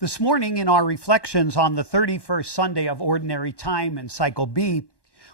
This morning, in our reflections on the 31st Sunday of Ordinary Time in Cycle B,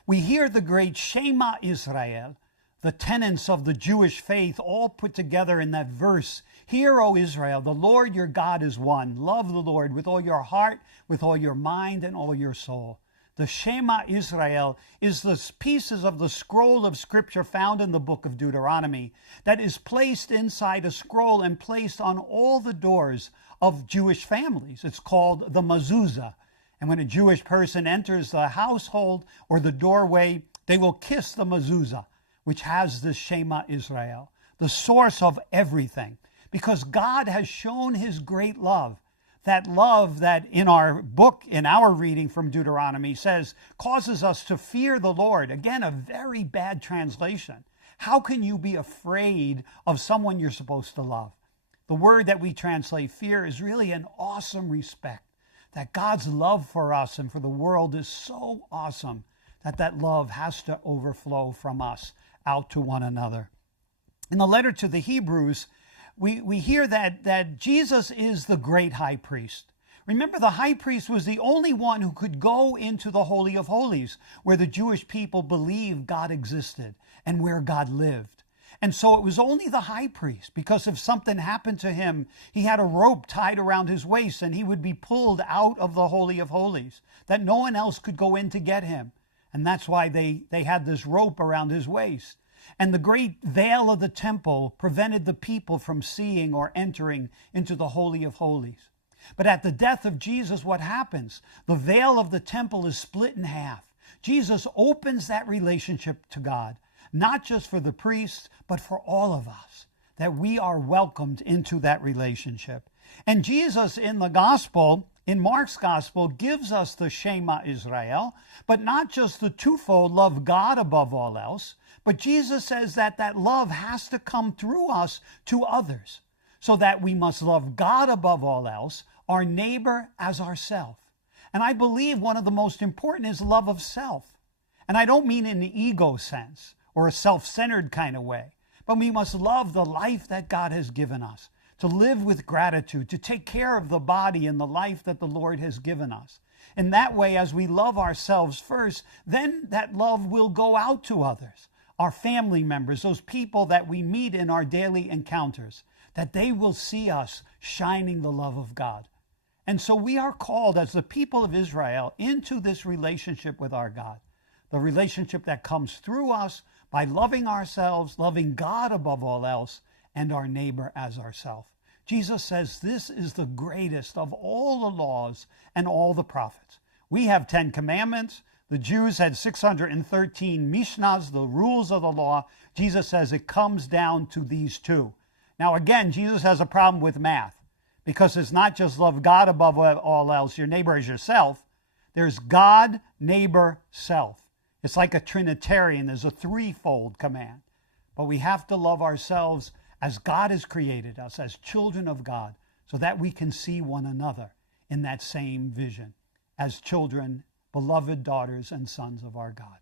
we hear the great Shema Israel, the tenets of the Jewish faith, all put together in that verse. Hear, O Israel, the Lord your God is one. Love the Lord with all your heart, with all your mind, and all your soul. The Shema Israel is the pieces of the scroll of Scripture found in the book of Deuteronomy that is placed inside a scroll and placed on all the doors of Jewish families. It's called the mezuzah. And when a Jewish person enters the household or the doorway, they will kiss the mezuzah, which has the Shema Israel, the source of everything. Because God has shown his great love, that love that in our book, in our reading from Deuteronomy says, causes us to fear the Lord. Again, a very bad translation. How can you be afraid of someone you're supposed to love? The word that we translate fear is really an awesome respect, that God's love for us and for the world is so awesome that that love has to overflow from us out to one another. In the letter to the Hebrews, we hear that Jesus is the great high priest. Remember, the high priest was the only one who could go into the Holy of Holies, where the Jewish people believed God existed and where God lived. And so it was only the high priest, because if something happened to him, he had a rope tied around his waist and he would be pulled out of the Holy of Holies, that no one else could go in to get him. And that's why they had this rope around his waist. And the great veil of the temple prevented the people from seeing or entering into the Holy of Holies. But at the death of Jesus, what happens? The veil of the temple is split in half. Jesus opens that relationship to God, not just for the priests, but for all of us, that we are welcomed into that relationship. And Jesus in the gospel, in Mark's gospel, gives us the Shema Israel, but not just the twofold love God above all else, but Jesus says that that love has to come through us to others, so that we must love God above all else, our neighbor as ourself. And I believe one of the most important is love of self. And I don't mean in the ego sense or a self-centered kind of way, but we must love the life that God has given us, to live with gratitude, to take care of the body and the life that the Lord has given us. In that way, as we love ourselves first, then that love will go out to others, our family members, those people that we meet in our daily encounters, that they will see us shining the love of God. And so we are called as the people of Israel into this relationship with our God, the relationship that comes through us by loving ourselves, loving God above all else, and our neighbor as ourselves. Jesus says this is the greatest of all the laws and all the prophets. We have 10 commandments. The Jews had 613 Mishnahs, the rules of the law. Jesus says it comes down to these two. Now again, Jesus has a problem with math, because it's not just love God above all else, your neighbor as yourself. There's God, neighbor, self. It's like a Trinitarian. There's a threefold command. But we have to love ourselves as God has created us, as children of God, so that we can see one another in that same vision, as children, beloved daughters and sons of our God.